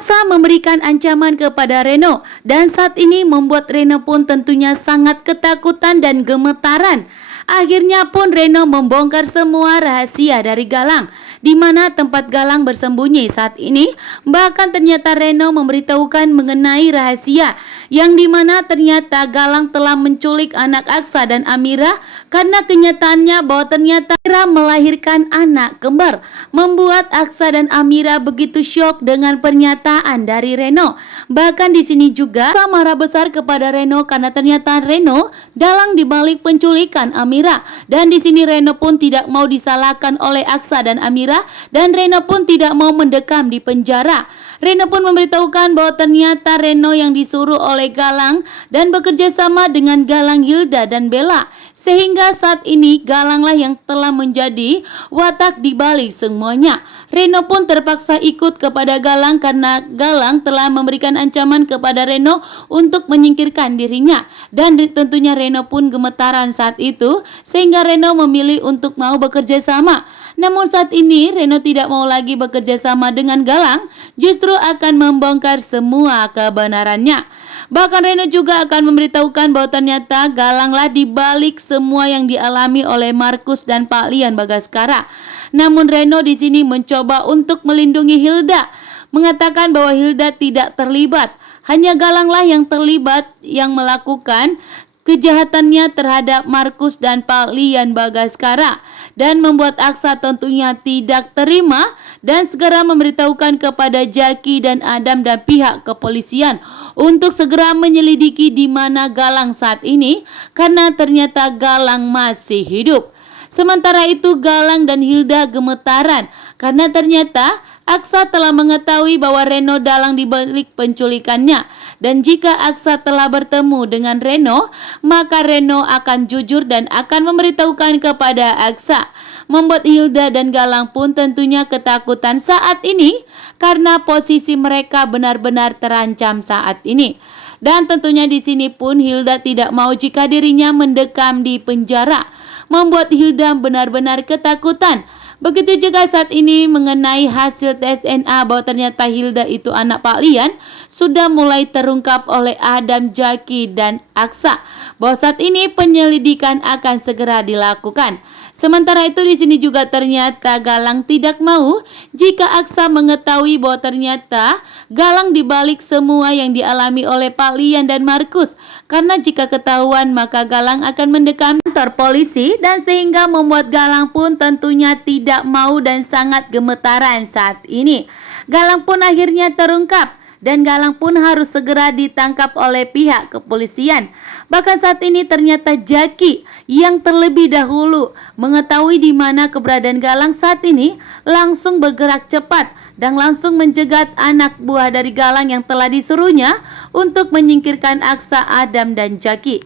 Aksa memberikan ancaman kepada Reno dan saat ini membuat Reno pun tentunya sangat ketakutan dan gemetaran. Akhirnya pun Reno membongkar semua rahasia dari Galang, di mana tempat Galang bersembunyi saat ini. Bahkan ternyata Reno memberitahukan mengenai rahasia yang dimana ternyata Galang telah menculik anak Aksa dan Amira, karena kenyataannya bahwa ternyata Amira melahirkan anak kembar, membuat Aksa dan Amira begitu syok dengan pernyataan dari Reno. Bahkan di sini juga Aksa marah besar kepada Reno karena ternyata Reno dalang dibalik penculikan Amira, dan di sini Reno pun tidak mau disalahkan oleh Aksa dan Amira, dan Reno pun tidak mau mendekam di penjara. Reno pun memberitahukan bahwa ternyata Reno yang disuruh oleh Galang dan bekerja sama dengan Galang, Hilda dan Bella, sehingga saat ini Galanglah yang telah menjadi watak di balik semuanya. Reno pun terpaksa ikut kepada Galang karena Galang telah memberikan ancaman kepada Reno untuk menyingkirkan dirinya, dan tentunya Reno pun gemetaran saat itu sehingga Reno memilih untuk mau bekerja sama. Namun saat ini Reno tidak mau lagi bekerja sama dengan Galang, justru akan membongkar semua kebenarannya. Bahkan Reno juga akan memberitahukan bahwa ternyata Galanglah dibalik semua yang dialami oleh Markus dan Pak Lian Bagaskara. Namun Reno di sini mencoba untuk melindungi Hilda, mengatakan bahwa Hilda tidak terlibat, hanya Galanglah yang terlibat yang melakukan kejahatannya terhadap Markus dan Pak Lian Bagaskara, dan membuat Aksa tentunya tidak terima dan segera memberitahukan kepada Jaki dan Adam dan pihak kepolisian untuk segera menyelidiki di mana Galang saat ini, karena ternyata Galang masih hidup. Sementara itu Galang dan Hilda gemetaran karena ternyata Aksa telah mengetahui bahwa Reno dalang dibalik penculikannya, dan jika Aksa telah bertemu dengan Reno, maka Reno akan jujur dan akan memberitahukan kepada Aksa. Membuat Hilda dan Galang pun tentunya ketakutan saat ini karena posisi mereka benar-benar terancam saat ini. Dan tentunya di sini pun Hilda tidak mau jika dirinya mendekam di penjara, membuat Hilda benar-benar ketakutan. Begitu juga saat ini mengenai hasil tes DNA bahwa ternyata Hilda itu anak Pak Lian sudah mulai terungkap oleh Adam, Jaki dan Aksa, bahwa saat ini penyelidikan akan segera dilakukan. Sementara itu di sini juga ternyata Galang tidak mau jika Aksa mengetahui bahwa ternyata Galang dibalik semua yang dialami oleh Pak Lian dan Markus, karena jika ketahuan maka Galang akan mendekam kantor polisi, dan sehingga membuat Galang pun tentunya tidak mau dan sangat gemetaran saat ini. Galang pun akhirnya terungkap dan Galang pun harus segera ditangkap oleh pihak kepolisian. Bahkan saat ini ternyata Jaki yang terlebih dahulu mengetahui di mana keberadaan Galang saat ini langsung bergerak cepat dan langsung menjegat anak buah dari Galang yang telah disuruhnya untuk menyingkirkan Aksa, Adam dan Jaki.